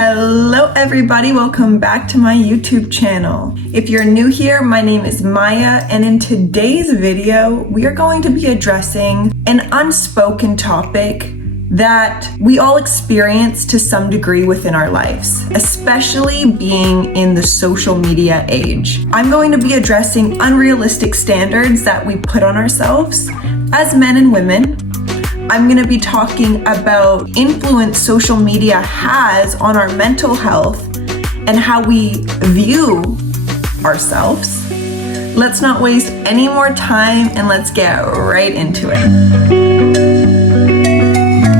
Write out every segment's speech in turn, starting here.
Hello everybody, welcome back to my YouTube channel. If you're new here, my name is Maya, and in today's video, we are going to be addressing an unspoken topic that we all experience to some degree within our lives, especially being in the social media age. I'm going to be addressing unrealistic standards that we put on ourselves as men and women. I'm going to be talking about influence social media has on our mental health and how we view ourselves. Let's not waste any more time and let's get right into it.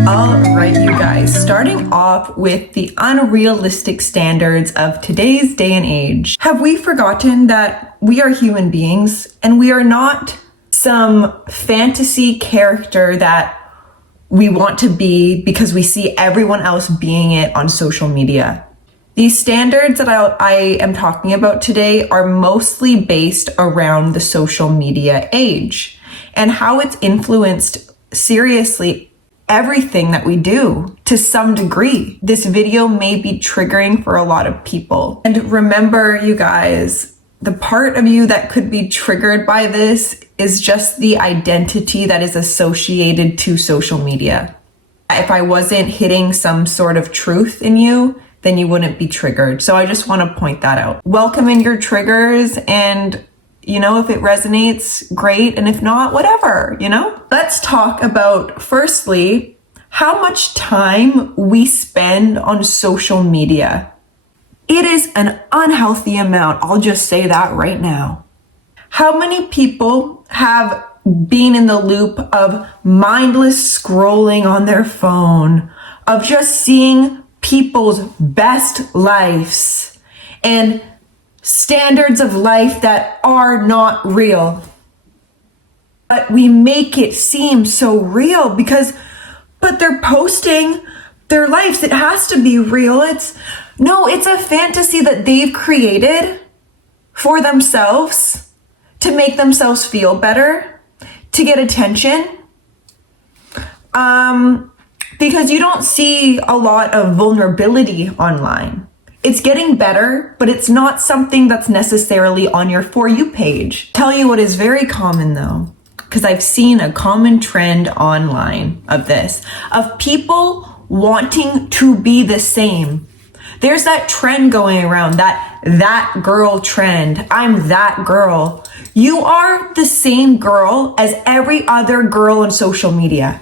All right, you guys, starting off with the unrealistic standards of today's day and age. Have we forgotten that we are human beings and we are not some fantasy character that we want to be because we see everyone else being it on social media? These standards that I am talking about today are mostly based around the social media age and how it's influenced seriously everything that we do to some degree. This video may be triggering for a lot of people. And remember, you guys, the part of you that could be triggered by this is just the identity that is associated to social media. If I wasn't hitting some sort of truth in you, then you wouldn't be triggered. So I just want to point that out. Welcome in your triggers, and you know, if it resonates, great. And if not, whatever, you know? Let's talk about, firstly, how much time we spend on social media. It is an unhealthy amount. I'll just say that right now. How many people have been in the loop of mindless scrolling on their phone, of just seeing people's best lives and standards of life that are not real? But we make it seem so real but they're posting their lives. It has to be real. It's a fantasy that they've created for themselves to make themselves feel better, to get attention. Because you don't see a lot of vulnerability online. It's getting better, but it's not something that's necessarily on your For You page. Tell you what is very common though, because I've seen a common trend online of this, of people wanting to be the same. There's that trend going around, that girl trend. I'm that girl. You are the same girl as every other girl on social media.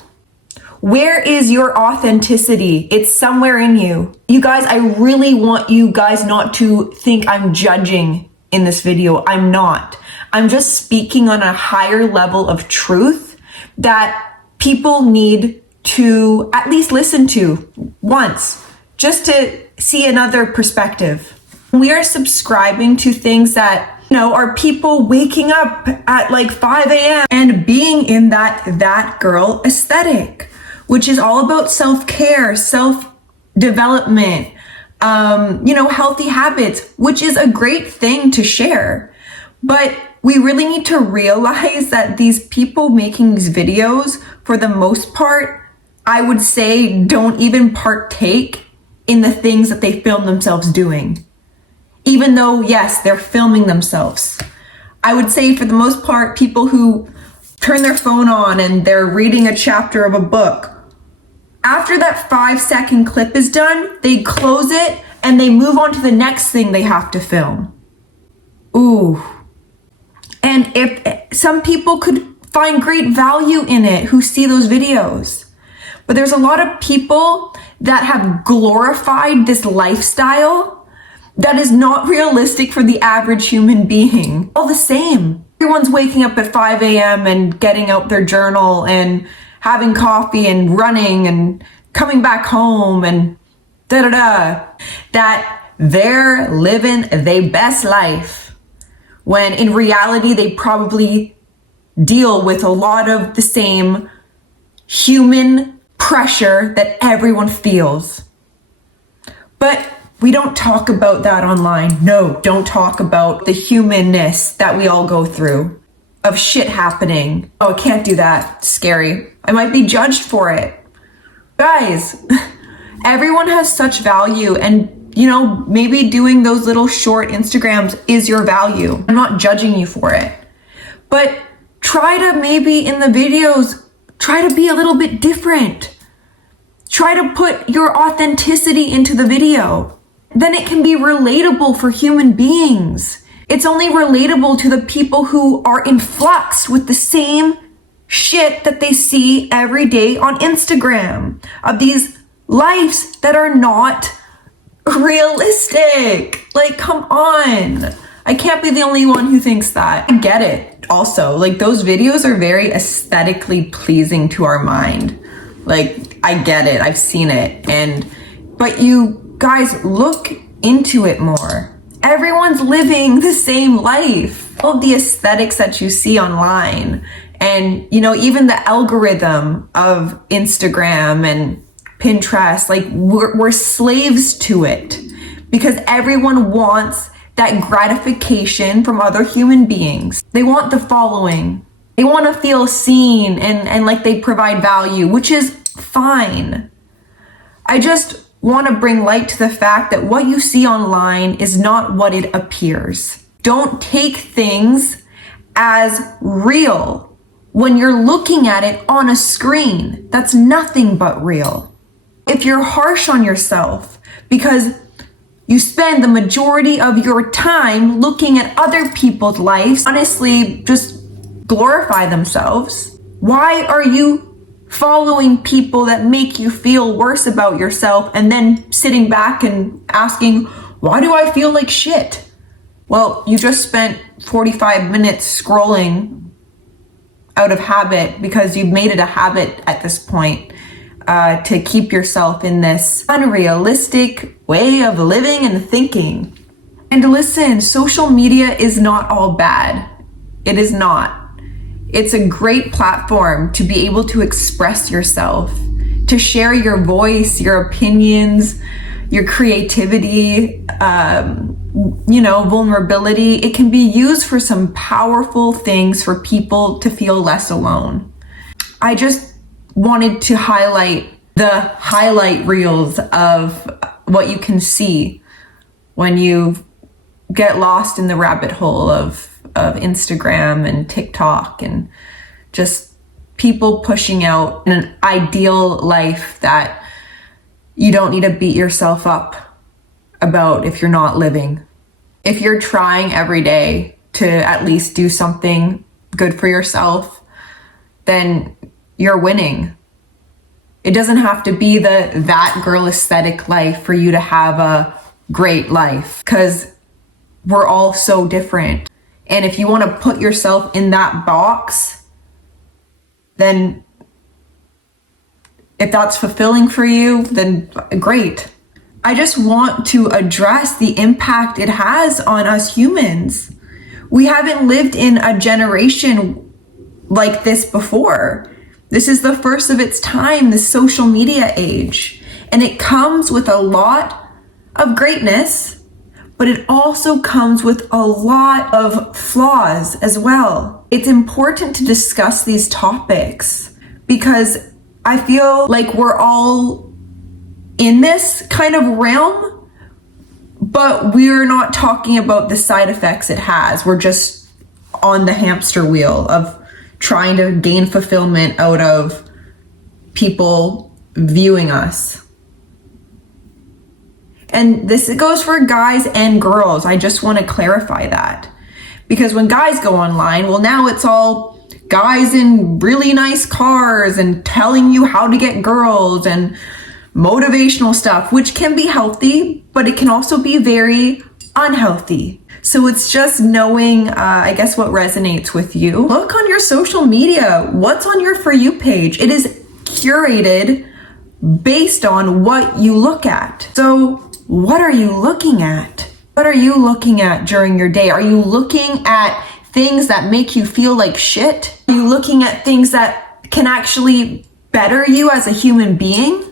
Where is your authenticity? It's somewhere in you. You guys, I really want you guys not to think I'm judging in this video. I'm not. I'm just speaking on a higher level of truth that people need to at least listen to once, just to see another perspective. We are subscribing to things that, are people waking up at like 5 a.m. and being in that girl aesthetic, which is all about self-care, self-development, healthy habits, which is a great thing to share. But we really need to realize that these people making these videos, for the most part, I would say don't even partake in the things that they film themselves doing. Even though, yes, they're filming themselves. I would say for the most part, people who turn their phone on and they're reading a chapter of a book, after that 5-second clip is done, they close it and they move on to the next thing they have to film. Ooh. And if some people could find great value in it who see those videos. But there's a lot of people that have glorified this lifestyle that is not realistic for the average human being. All the same. Everyone's waking up at 5 a.m. and getting out their journal and having coffee and running and coming back home and that they're living their best life. When in reality, they probably deal with a lot of the same human pressure that everyone feels. But we don't talk about that online. No, don't talk about the humanness that we all go through of shit happening. Oh, I can't do that. It's scary. I might be judged for it. Guys, Everyone has such value, and maybe doing those little short Instagrams is your value. I'm not judging you for it, but try to maybe in the videos, try to be a little bit different. Try to put your authenticity into the video. Then it can be relatable for human beings. It's only relatable to the people who are in flux with the same shit that they see every day on Instagram, of these lives that are not realistic. Like, come on. I can't be the only one who thinks that. I get it also. Like, those videos are very aesthetically pleasing to our mind. Like, I get it. I've seen it. But you guys, look into it more. Everyone's living the same life. All of the aesthetics that you see online, and even the algorithm of Instagram and Pinterest, like we're slaves to it, because everyone wants that gratification from other human beings. They want the following. They want to feel seen and like they provide value, which is fine. I just want to bring light to the fact that what you see online is not what it appears. Don't take things as real when you're looking at it on a screen. That's nothing but real. If you're harsh on yourself because you spend the majority of your time looking at other people's lives, honestly, just glorify themselves. Why are you following people that make you feel worse about yourself and then sitting back and asking, why do I feel like shit? Well, you just spent 45 minutes scrolling out of habit, because you've made it a habit at this point to keep yourself in this unrealistic way of living and thinking. And listen, social media is not all bad. It is not. It's a great platform to be able to express yourself, to share your voice, your opinions, your creativity, vulnerability. It can be used for some powerful things for people to feel less alone. I just wanted to highlight the highlight reels of what you can see when you get lost in the rabbit hole of Instagram and TikTok, and just people pushing out an ideal life that you don't need to beat yourself up about if you're not living. If you're trying every day to at least do something good for yourself, then you're winning. It doesn't have to be that girl aesthetic life for you to have a great life, because we're all so different. And if you want to put yourself in that box, then if that's fulfilling for you, then great. I just want to address the impact it has on us humans. We haven't lived in a generation like this before. This is the first of its time, the social media age. And it comes with a lot of greatness, but it also comes with a lot of flaws as well. It's important to discuss these topics because I feel like we're all in this kind of realm, but we're not talking about the side effects it has. We're just on the hamster wheel of trying to gain fulfillment out of people viewing us. And this goes for guys and girls. I just want to clarify that. Because when guys go online, well, now it's all guys in really nice cars and telling you how to get girls and motivational stuff, which can be healthy, but it can also be very unhealthy. So it's just knowing, I guess, what resonates with you. Look on your social media. What's on your For You page? It is curated based on what you look at. So what are you looking at? What are you looking at during your day? Are you looking at things that make you feel like shit? Are you looking at things that can actually better you as a human being?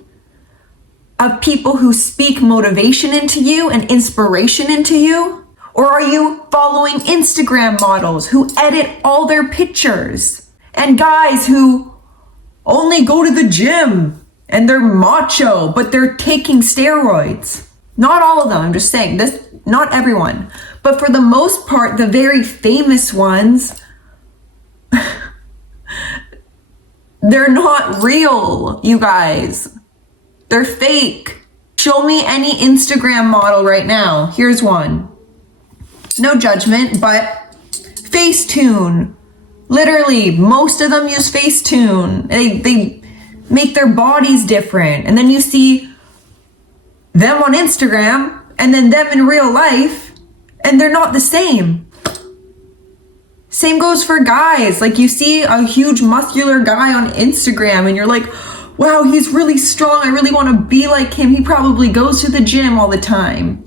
Of people who speak motivation into you and inspiration into you? Or are you following Instagram models who edit all their pictures? And guys who only go to the gym and they're macho, but they're taking steroids. Not all of them, I'm just saying this, not everyone. But for the most part, the very famous ones, they're not real, you guys. They're fake. Show me any Instagram model right now. Here's one. No judgment, but Facetune. Literally, most of them use Facetune. They make their bodies different. And then you see them on Instagram and then them in real life, and they're not the same. Same goes for guys. Like, you see a huge muscular guy on Instagram and you're like, wow, he's really strong. I really want to be like him. He probably goes to the gym all the time.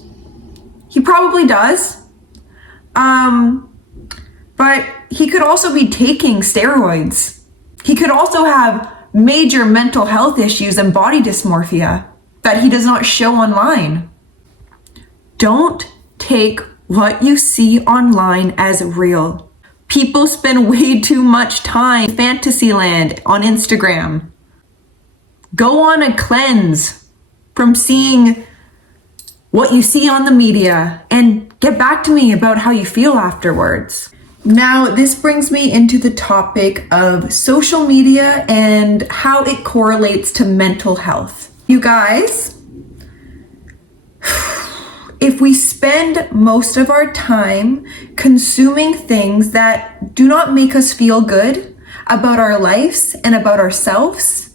He probably does. But he could also be taking steroids. He could also have major mental health issues and body dysmorphia that he does not show online. Don't take what you see online as real. People spend way too much time in Fantasyland on Instagram. Go on a cleanse from seeing what you see on the media and get back to me about how you feel afterwards. Now, this brings me into the topic of social media and how it correlates to mental health. You guys, if we spend most of our time consuming things that do not make us feel good about our lives and about ourselves,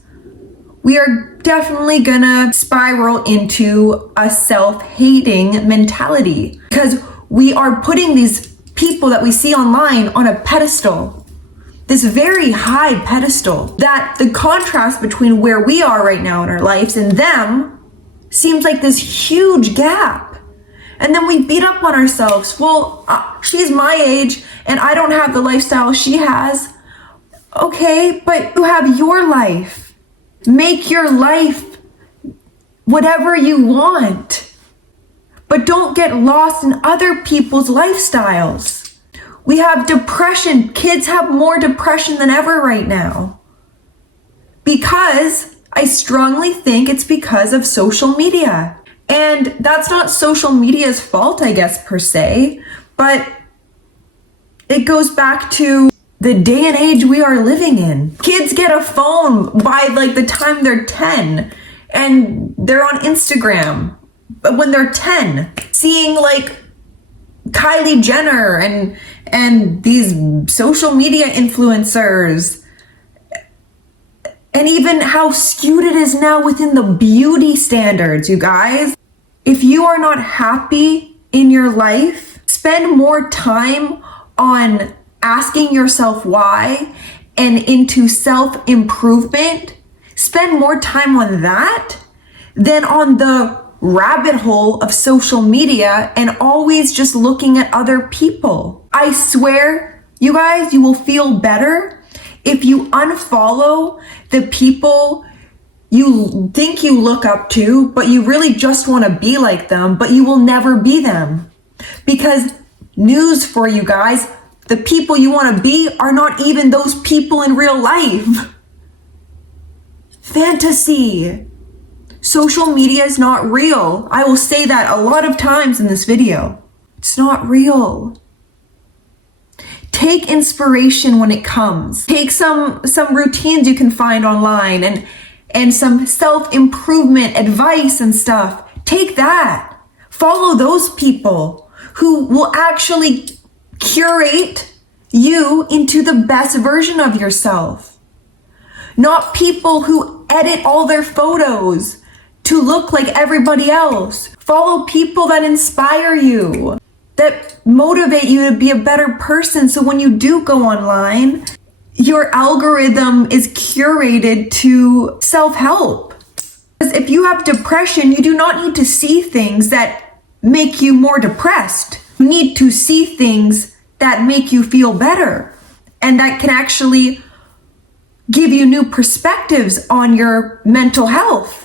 we are definitely gonna spiral into a self-hating mentality, because we are putting these people that we see online on a pedestal, this very high pedestal, that the contrast between where we are right now in our lives and them seems like this huge gap. And then we beat up on ourselves. Well, she's my age and I don't have the lifestyle she has. Okay, but you have your life. Make your life whatever you want. But don't get lost in other people's lifestyles. We have depression. Kids have more depression than ever right now. Because I strongly think it's because of social media. And that's not social media's fault, I guess, per se. But it goes back to the day and age we are living in. Kids get a phone by like the time they're 10. And they're on Instagram when they're 10, seeing like Kylie Jenner and these social media influencers, and even how skewed it is now within the beauty standards, you guys. If you are not happy in your life, spend more time on asking yourself why and into self-improvement. Spend more time on that than on the rabbit hole of social media and always just looking at other people. I swear, you guys, you will feel better if you unfollow the people you think you look up to, but you really just want to be like them, but you will never be them. Because news for you guys, the people you want to be are not even those people in real life. Fantasy. Social media is not real. I will say that a lot of times in this video. It's not real. Take inspiration when it comes. Take some routines you can find online and some self-improvement advice and stuff. Take that. Follow those people who will actually curate you into the best version of yourself. Not people who edit all their photos to look like everybody else. Follow people that inspire you, that motivate you to be a better person. So when you do go online, your algorithm is curated to self-help. Because if you have depression, you do not need to see things that make you more depressed. You need to see things that make you feel better and that can actually give you new perspectives on your mental health.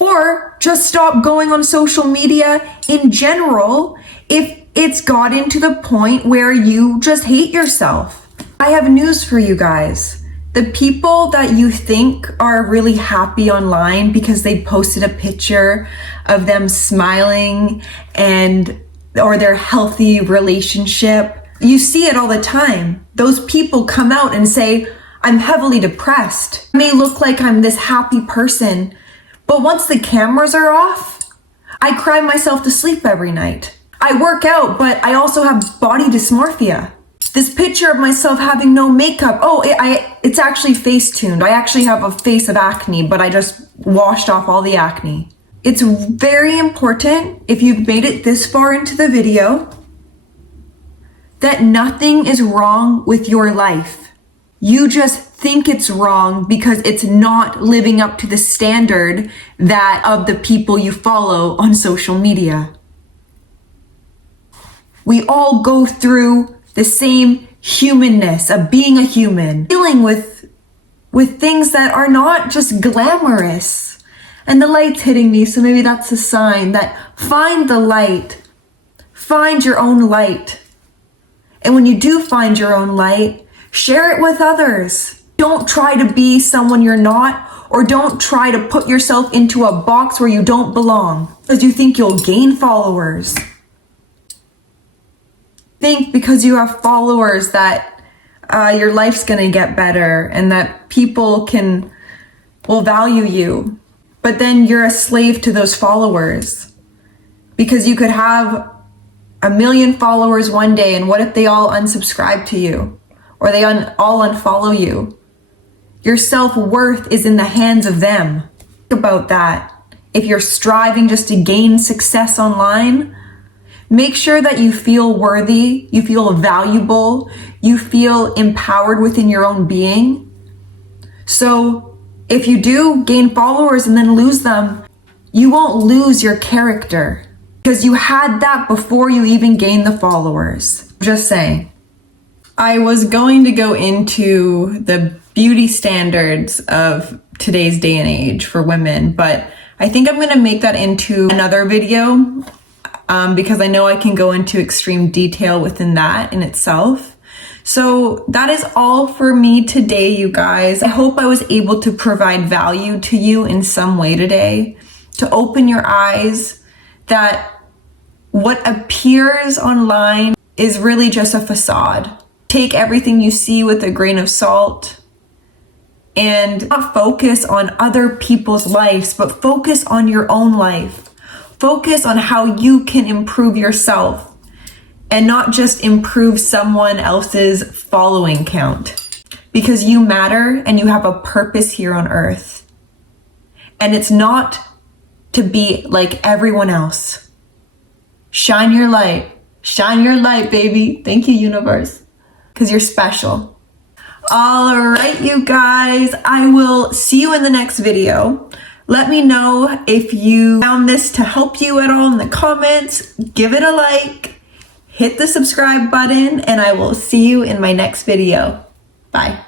Or just stop going on social media in general if it's gotten to the point where you just hate yourself. I have news for you guys. The people that you think are really happy online because they posted a picture of them smiling or their healthy relationship, you see it all the time. Those people come out and say, I'm heavily depressed. I may look like I'm this happy person, but once the cameras are off, I cry myself to sleep every night. I work out, but I also have body dysmorphia. This picture of myself having no makeup, it's actually face-tuned. I actually have a face of acne, but I just washed off all the acne. It's very important, if you've made it this far into the video, that nothing is wrong with your life. You just think it's wrong because it's not living up to the standard of the people you follow on social media. We all go through the same humanness of being a human, dealing with things that are not just glamorous. And the light's hitting me, so maybe that's a sign that find the light. Find your own light. And when you do find your own light, share it with others. Don't try to be someone you're not, or don't try to put yourself into a box where you don't belong because you think you'll gain followers. Think because you have followers that your life's gonna get better and that people will value you. But then you're a slave to those followers because you could have 1 million followers one day, and what if they all unsubscribe to you or they all unfollow you? Your self-worth is in the hands of them. Think about that. If you're striving just to gain success online, make sure that you feel worthy, you feel valuable, you feel empowered within your own being. So if you do gain followers and then lose them, you won't lose your character because you had that before you even gained the followers. Just saying. I was going to go into the beauty standards of today's day and age for women, but I think I'm going to make that into another video because I know I can go into extreme detail within that in itself. So that is all for me today, you guys. I hope I was able to provide value to you in some way today, to open your eyes that what appears online is really just a facade. Take everything you see with a grain of salt and not focus on other people's lives, but focus on your own life. Focus on how you can improve yourself and not just improve someone else's following count, because you matter and you have a purpose here on earth. And it's not to be like everyone else. Shine your light. Shine your light, baby. Thank you, universe, because you're special. All right, you guys, I will see you in the next video. Let me know if you found this to help you at all in the comments. Give it a like, hit the subscribe button, and I will see you in my next video. Bye.